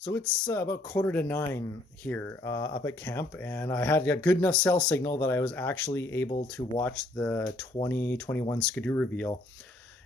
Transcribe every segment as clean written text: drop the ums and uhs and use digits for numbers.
So it's about 8:45 here up at camp, and I had a good enough cell signal that I was actually able to watch the 2021 Skidoo reveal.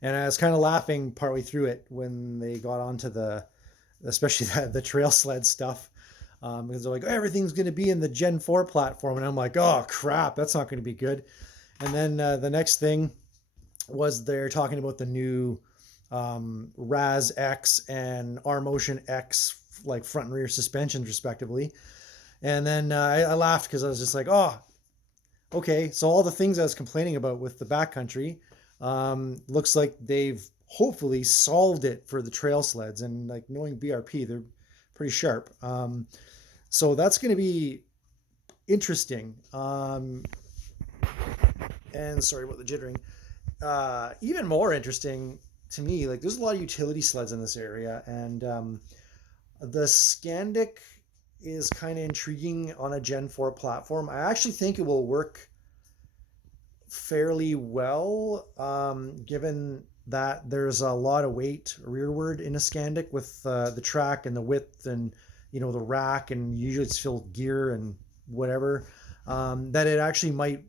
And I was kind of laughing partway through it when they got onto especially the trail sled stuff, because they're like, oh, everything's going to be in the Gen 4 platform. And I'm like, oh, crap, that's not going to be good. And then the next thing was they're talking about the new Raz X and R Motion X, like front and rear suspensions, respectively. And then I laughed because I was just like, oh, okay. So all the things I was complaining about with the backcountry looks like they've hopefully solved it for the trail sleds. And like knowing BRP, they're pretty sharp. So that's going to be interesting. And sorry about the jittering. Even more interesting to me, like there's a lot of utility sleds in this area, and the Scandic is kind of intriguing on a Gen 4 platform. I actually think it will work fairly well, given that there's a lot of weight rearward in a Scandic with the track and the width and the rack, and usually it's filled gear and whatever. That it actually might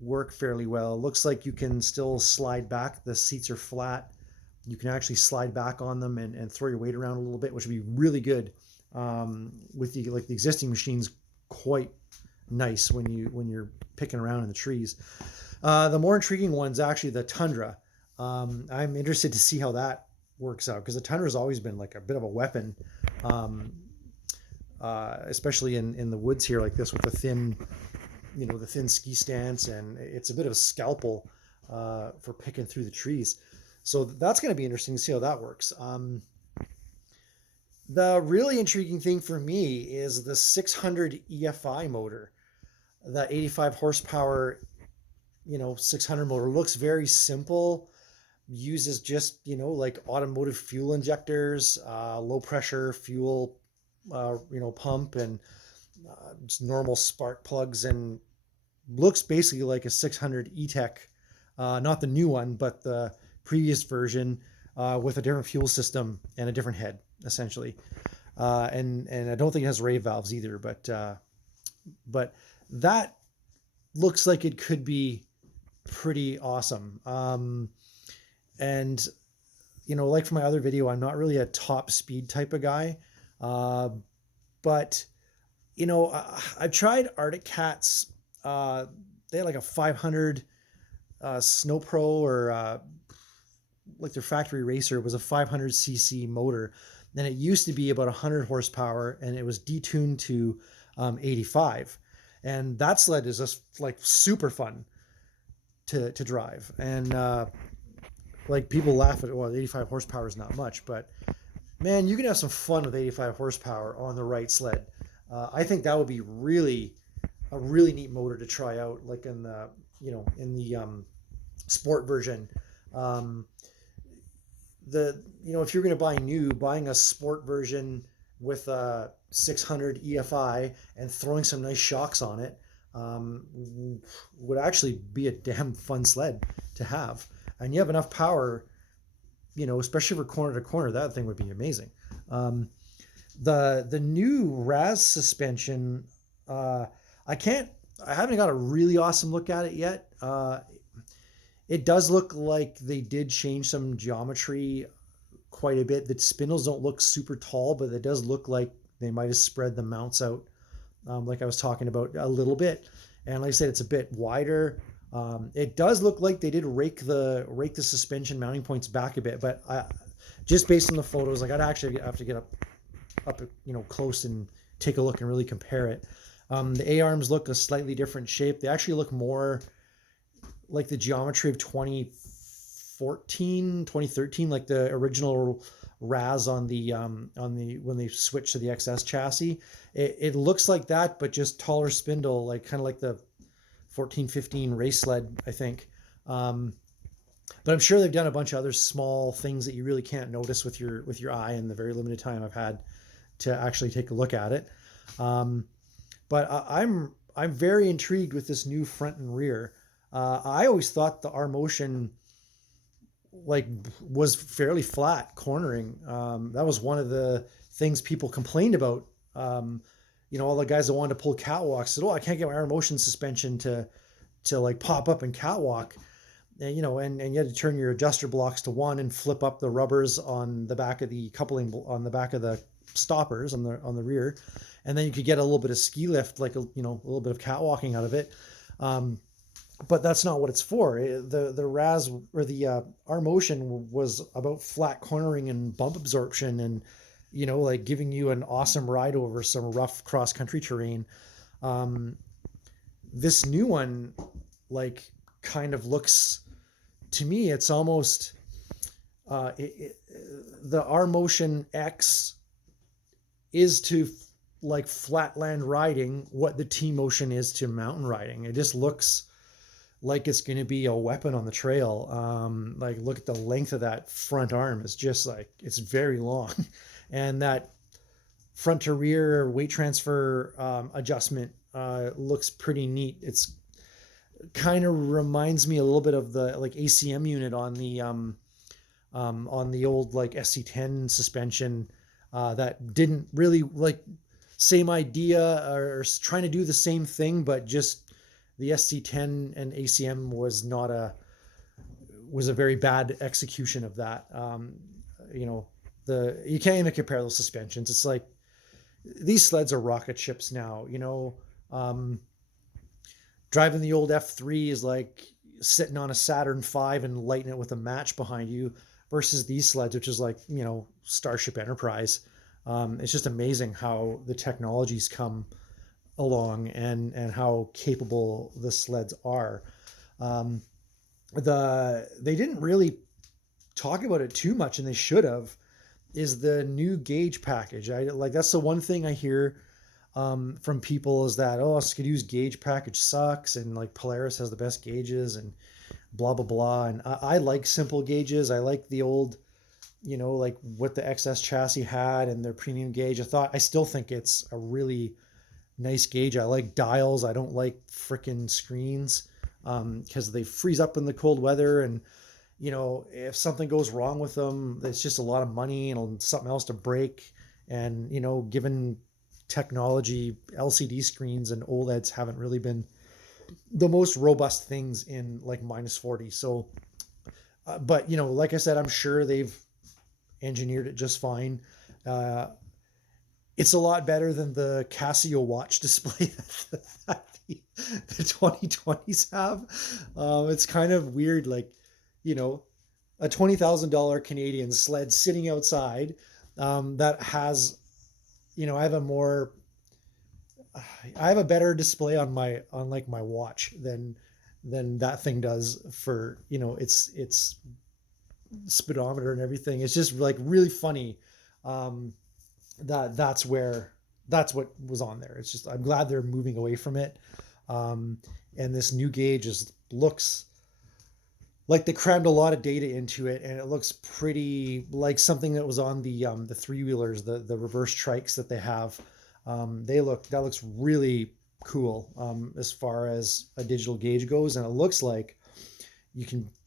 work fairly well. It looks like you can still slide back. The seats are flat. You can actually slide back on them and throw your weight around a little bit, which would be really good. With the existing machines, quite nice when you're picking around in the trees. The more intriguing one's actually the Tundra. I'm interested to see how that works out, because the Tundra has always been like a bit of a weapon, especially in the woods here like this with the thin ski stance, and it's a bit of a scalpel for picking through the trees. So that's going to be interesting to see how that works. The really intriguing thing for me is the 600 EFI motor. That 85 horsepower, 600 motor looks very simple. Uses just, like automotive fuel injectors, low pressure fuel, pump, and just normal spark plugs, and looks basically like a 600 E-Tech, not the new one, but the previous version, with a different fuel system and a different head, essentially. And I don't think it has rave valves either, but that looks like it could be pretty awesome. And like for my other video, I'm not really a top speed type of guy, but I've tried Arctic Cats. They had like a 500 Snow Pro, or like their factory racer was a 500cc motor. Then it used to be about 100 horsepower, and it was detuned to 85. And that sled is just like super fun to drive. And like people laugh at, well, 85 horsepower is not much, but man, you can have some fun with 85 horsepower on the right sled. I think that would be a really neat motor to try out, like in the sport version. Um, if you're going to buying a sport version with a 600 EFI and throwing some nice shocks on it, would actually be a damn fun sled to have. And you have enough power, especially for corner to corner, that thing would be amazing. The new Raz suspension, I can't, I haven't got a really awesome look at it yet. It does look like they did change some geometry quite a bit. The spindles don't look super tall, but it does look like they might have spread the mounts out, like I was talking about, a little bit. And like I said, it's a bit wider. It does look like they did rake the suspension mounting points back a bit, but just based on the photos, like I'd actually have to get up close and take a look and really compare it. The A-arms look a slightly different shape. They actually look more like the geometry of 2013, like the original Raz on the when they switched to the XS chassis. It looks like that, but just taller spindle, like kind of like the 14-15 race sled, I think. But I'm sure they've done a bunch of other small things that you really can't notice with your eye in the very limited time I've had to actually take a look at it. But I'm very intrigued with this new front and rear. I always thought the R Motion like was fairly flat cornering. That was one of the things people complained about. Um, all the guys that wanted to pull catwalks said, "Oh, I can't get my air motion suspension to like pop up and catwalk." And you had to turn your adjuster blocks to one and flip up the rubbers on the back of the coupling on the back of the stoppers on the rear, and then you could get a little bit of ski lift, like a little bit of catwalking out of it. Um, but that's not what it's for. The RAS or the R motion was about flat cornering and bump absorption, and like giving you an awesome ride over some rough cross country terrain. Um, this new one, like, kind of looks to me, it's almost the R motion X is to like flatland riding what the T motion is to mountain riding. It just looks like it's going to be a weapon on the trail. Like, look at the length of that front arm. It's just like, it's very long. And that front to rear weight transfer adjustment looks pretty neat. It's kind of reminds me a little bit of the like ACM unit on the old like SC10 suspension that didn't really like same idea or trying to do the same thing, but just the SC10 and ACM was a very bad execution of that. You can't even compare those suspensions. It's like these sleds are rocket ships now. Driving the old F3 is like sitting on a Saturn V and lighting it with a match behind you, versus these sleds, which is like, Starship Enterprise. It's just amazing how the technology's come along and how capable the sleds are. They didn't really talk about it too much, and they should have, is the new gauge package. That's the one thing I hear from people, is that, oh, Skidoo's gauge package sucks, and like Polaris has the best gauges and blah blah blah. And I like simple gauges. I like the old, like what the XS chassis had and their premium gauge. I still think it's a really nice gauge. I like dials. I don't like freaking screens because they freeze up in the cold weather, and if something goes wrong with them, it's just a lot of money and something else to break. And given technology, LCD screens and OLEDs haven't really been the most robust things in like -40. So, but like I said, I'm sure they've engineered it just fine. It's a lot better than the Casio watch display that the 2020s have. It's kind of weird, like, a $20,000 Canadian sled sitting outside that has, I have a better display on my watch than that thing does for its speedometer and everything. It's just like really funny that's what was on there. It's just, I'm glad they're moving away from it. And this new gauge looks like they crammed a lot of data into it, and it looks pretty like something that was on the three-wheelers, the reverse trikes that they have. That looks really cool as far as a digital gauge goes, and it looks like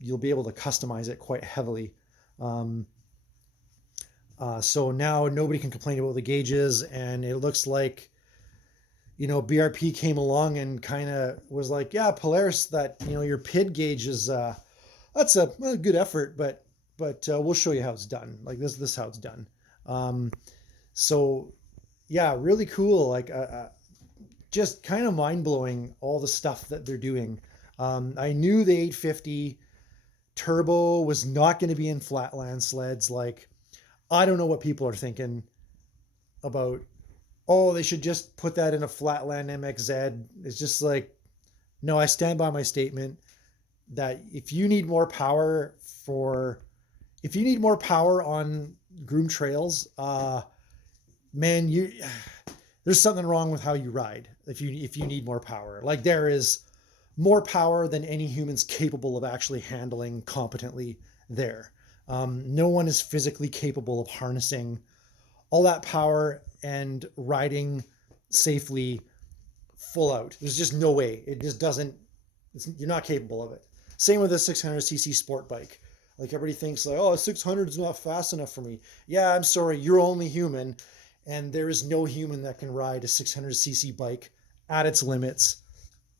you'll be able to customize it quite heavily. So now nobody can complain about the gauges, and it looks like BRP came along and kind of was like, yeah, Polaris, that your PID gauge is that's a good effort, but we'll show you how it's done. Like this is how it's done. So yeah, really cool. Like just kind of mind blowing, all the stuff that they're doing. I knew the 850 turbo was not going to be in flatland sleds. Like, I don't know what people are thinking about, oh, they should just put that in a flatland MXZ. It's just like, no, I stand by my statement that if you need more power on groomed trails, man, there's something wrong with how you ride. If you need more power, like, there is more power than any human's capable of actually handling competently there. No one is physically capable of harnessing all that power and riding safely full out. There's just no way. It just doesn't, you're not capable of it. Same with a 600cc sport bike. Like everybody thinks like, oh, 600 is not fast enough for me. Yeah, I'm sorry, you're only human, and there is no human that can ride a 600cc bike at its limits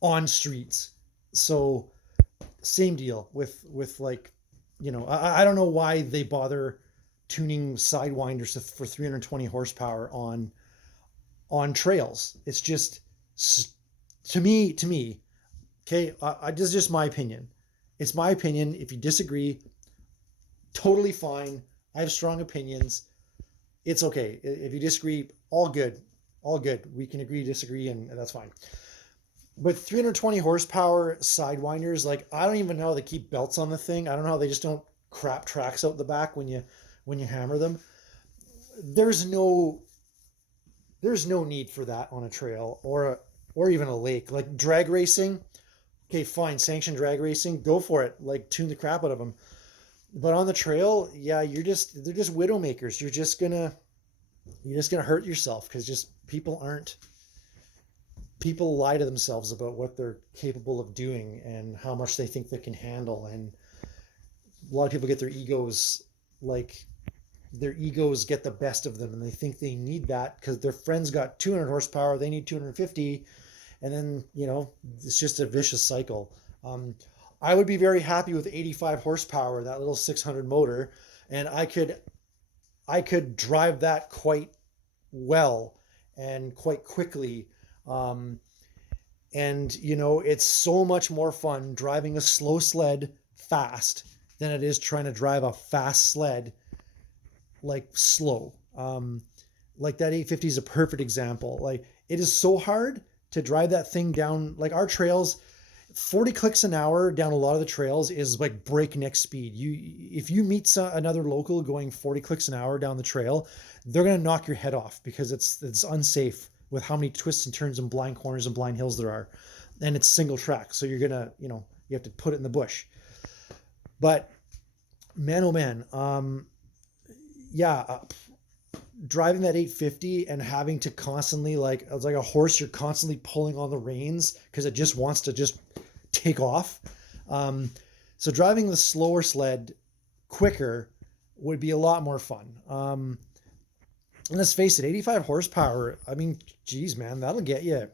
on streets. So same deal with like, I don't know why they bother tuning sidewinders for 320 horsepower on trails. It's just, to me, okay, this is just my opinion. It's my opinion. If you disagree, totally fine. I have strong opinions. It's okay. If you disagree, all good. All good. We can agree to disagree, and that's fine. But 320 horsepower sidewinders, like I don't even know how they keep belts on the thing. I don't know how they just don't crap tracks out the back when you hammer them. There's no there's no need for that on a trail or even a lake. Like drag racing, okay, fine, sanctioned drag racing, go for it. Like tune the crap out of them. But on the trail, yeah, they're just widow makers. You're just gonna hurt yourself because just people lie to themselves about what they're capable of doing and how much they think they can handle. And a lot of people get their egos get the best of them, and they think they need that because their friends got 200 horsepower, they need 250, and then it's just a vicious cycle. um, I would be very happy with 85 horsepower, that little 600 motor, and I could drive that quite well and quite quickly. um, and it's so much more fun driving a slow sled fast than it is trying to drive a fast sled like slow. Like that 850 is a perfect example. Like it is so hard to drive that thing down. Like our trails, 40 clicks an hour down a lot of the trails is like breakneck speed. If you meet another local going 40 clicks an hour down the trail, they're gonna knock your head off because it's unsafe with how many twists and turns and blind corners and blind hills there are, and it's single track. So you're gonna you have to put it in the bush. But man, oh man, yeah, driving that 850 and having to constantly, like it's like a horse, you're constantly pulling on the reins because it just wants to just take off. So driving the slower sled quicker would be a lot more fun. And let's face it, 85 horsepower, I mean, geez, man, that'll get you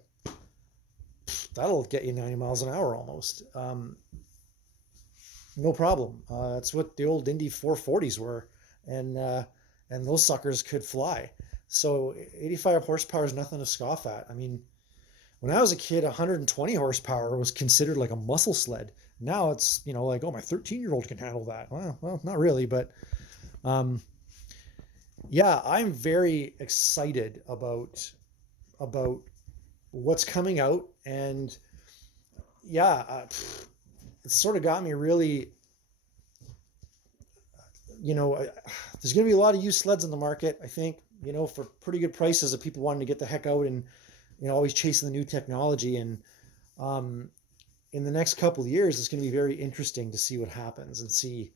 90 miles an hour almost. No problem. That's what the old Indy 440s were. And those suckers could fly. So 85 horsepower is nothing to scoff at. I mean, when I was a kid, 120 horsepower was considered like a muscle sled. Now it's, like, oh, my 13-year-old can handle that. Well, not really, but yeah, I'm very excited about what's coming out. And yeah, it sort of got me really, there's going to be a lot of used sleds in the market, I think, for pretty good prices of people wanting to get the heck out and, always chasing the new technology. And in the next couple of years, it's going to be very interesting to see what happens and see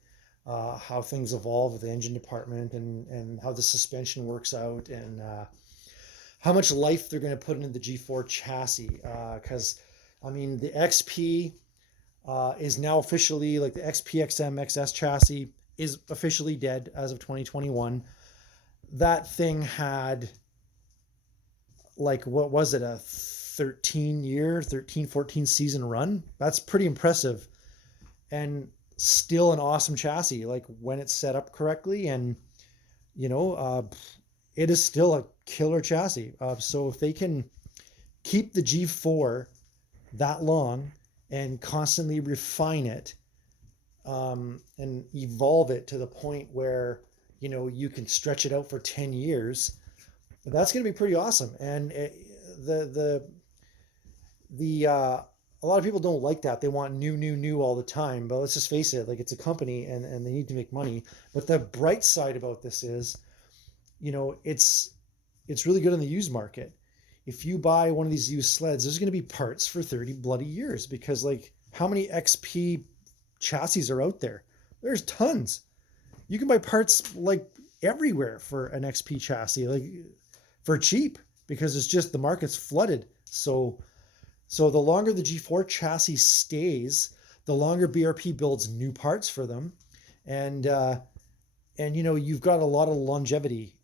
how things evolve with the engine department and how the suspension works out and how much life they're going to put into the G4 chassis. Because, I mean, the XP is now officially, like the XPXM XS chassis is officially dead as of 2021. That thing had, like, what was it, a 14 season run? That's pretty impressive. And still an awesome chassis, like when it's set up correctly. And, it is still a killer chassis. So if they can keep the G4 that long and constantly refine it, and evolve it to the point where you can stretch it out for 10 years, that's going to be pretty awesome. And a lot of people don't like that. They want new all the time. But let's just face it, like, it's a company and they need to make money. But the bright side about this is, it's really good in the used market. If you buy one of these used sleds, there's going to be parts for 30 bloody years, because, like, how many XP chassis are out there? There's tons. You can buy parts like everywhere for an XP chassis, like for cheap, because it's just, the market's flooded. So the longer the G4 chassis stays, the longer BRP builds new parts for them. And you've got a lot of longevity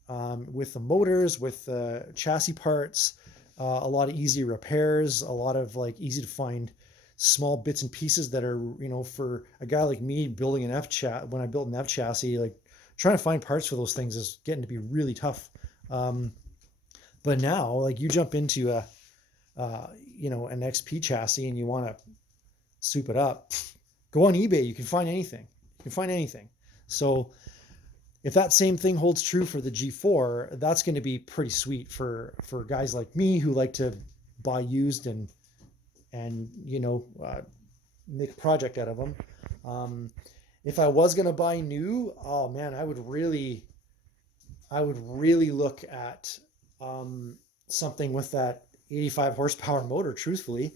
with the motors, with the chassis parts, a lot of easy repairs, a lot of like easy to find small bits and pieces that are, for a guy like me building an when I built an F chassis, like trying to find parts for those things is getting to be really tough. But now, like you jump into an XP chassis and you want to soup it up, go on eBay. You can find anything. You can find anything. So if that same thing holds true for the G4, that's going to be pretty sweet for guys like me who like to buy used and make a project out of them. If I was going to buy new, oh man, I would really look at something with that 85 horsepower motor, truthfully.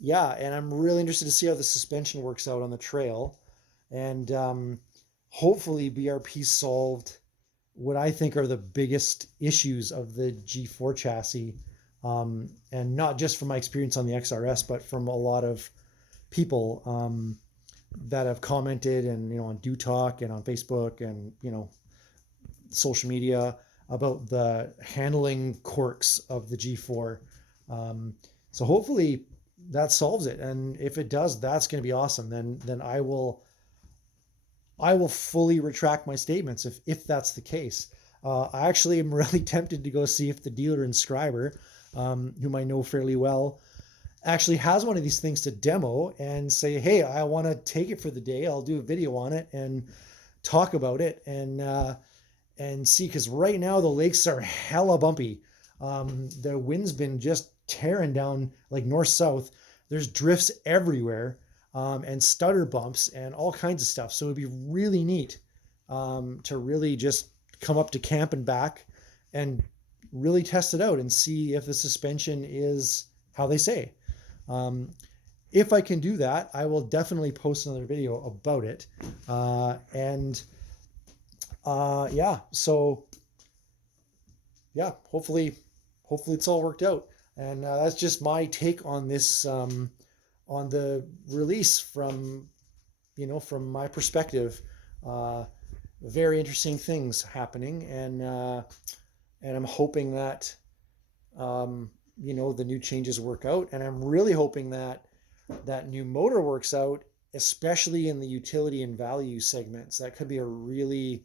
Yeah, and I'm really interested to see how the suspension works out on the trail. And hopefully BRP solved what I think are the biggest issues of the G4 chassis. And not just from my experience on the XRS, but from a lot of people that have commented and, on Do Talk and on Facebook and, social media about the handling quirks of the G4. So hopefully that solves it. And if it does, that's going to be awesome. Then I will fully retract my statements if that's the case. I actually am really tempted to go see if the dealer inscriber, whom I know fairly well, actually has one of these things to demo and say, hey, I want to take it for the day. I'll do a video on it and talk about it and see, because right now the lakes are hella bumpy. The wind's been just tearing down like north-south. There's drifts everywhere. And stutter bumps and all kinds of stuff. So it'd be really neat to really just come up to camp and back and really test it out and see if the suspension is how they say. If I can do that, I will definitely post another video about it. Hopefully it's all worked out. And that's just my take on this, on the release from my perspective. Very interesting things happening, and I'm hoping that the new changes work out, and I'm really hoping that that new motor works out, especially in the utility and value segments. That could be a really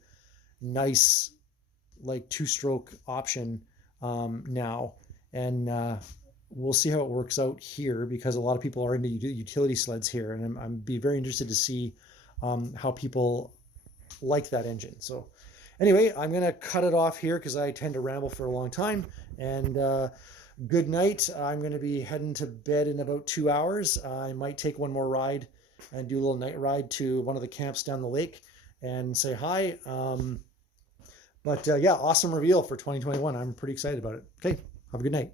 nice like two-stroke option now, and we'll see how it works out here, because a lot of people are into utility sleds here, and I'm be very interested to see how people like that engine. So anyway, I'm going to cut it off here because I tend to ramble for a long time, and good night. I'm going to be heading to bed in about 2 hours. I might take one more ride and do a little night ride to one of the camps down the lake and say hi. But awesome reveal for 2021. I'm pretty excited about it. Okay, have a good night.